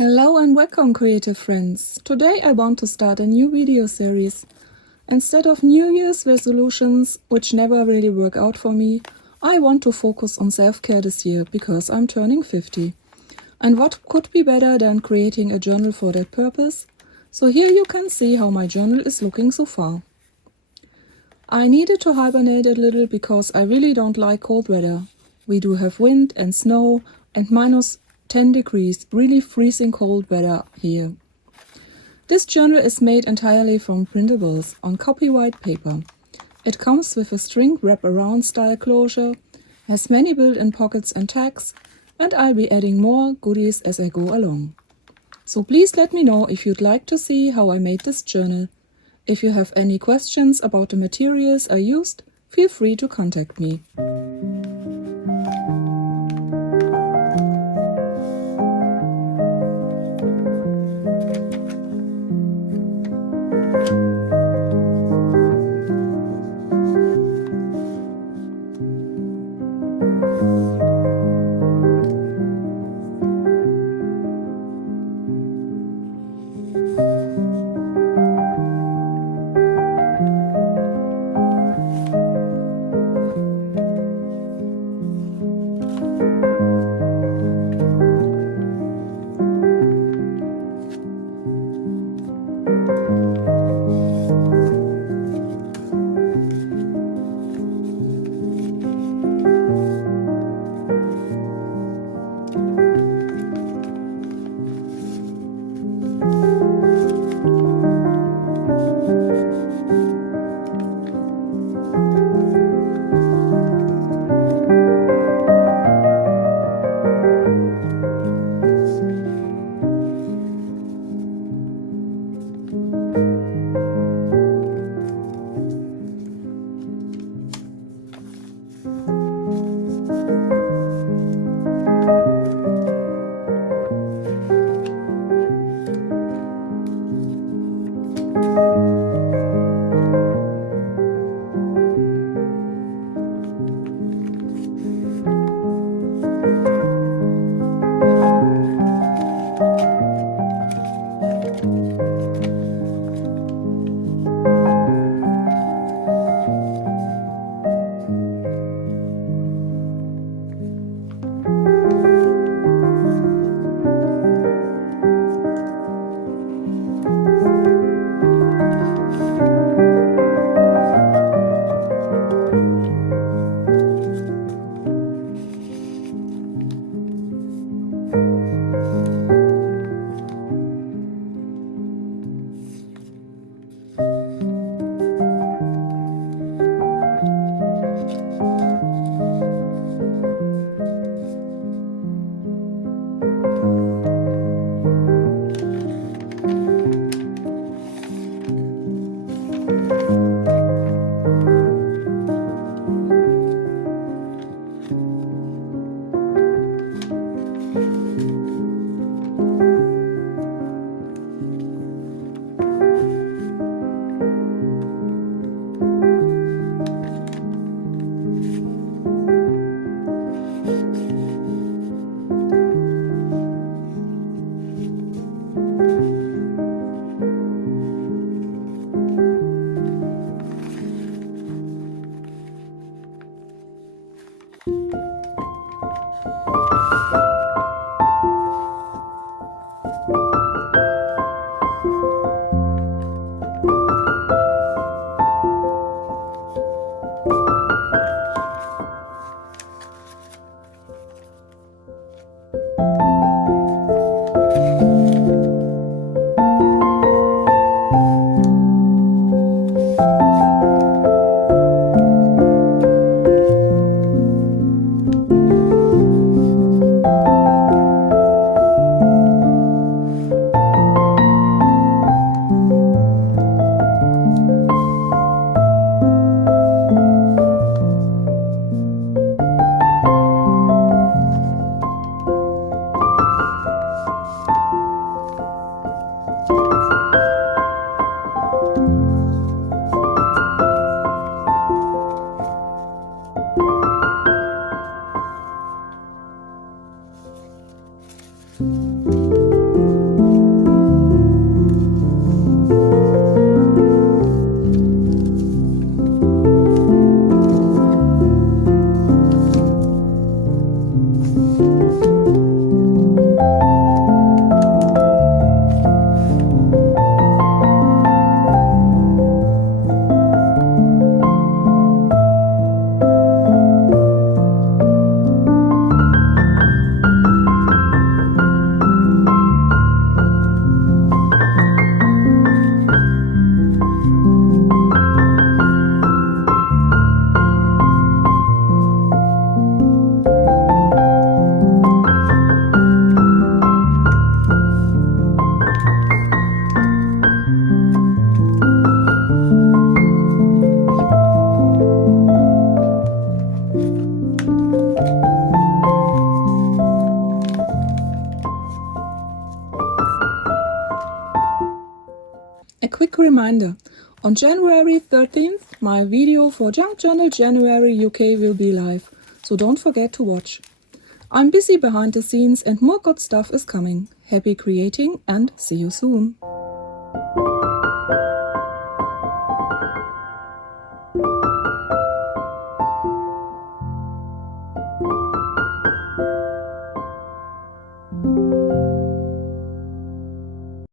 Hello and welcome, creative friends. Today I want to start a new video series. Instead of New Year's resolutions, which never really work out for me, I want to focus on self-care this year because I'm turning 50. And what could be better than creating a journal for that purpose? So here you can see how my journal is looking so far. I needed to hibernate a little because I really don't like cold weather. We do have wind and snow and minus 10 degrees, really freezing cold weather here. This journal is made entirely from printables on copier-weight paper. It comes with a string wrap-around style closure, has many built-in pockets and tags, and I'll be adding more goodies as I go along. So please let me know if you'd like to see how I made this journal. If you have any questions about the materials I used, feel free to contact me. A quick reminder, on January 13th, my video for Junk Journal January UK will be live, so don't forget to watch. I'm busy behind the scenes and more good stuff is coming. Happy creating and see you soon!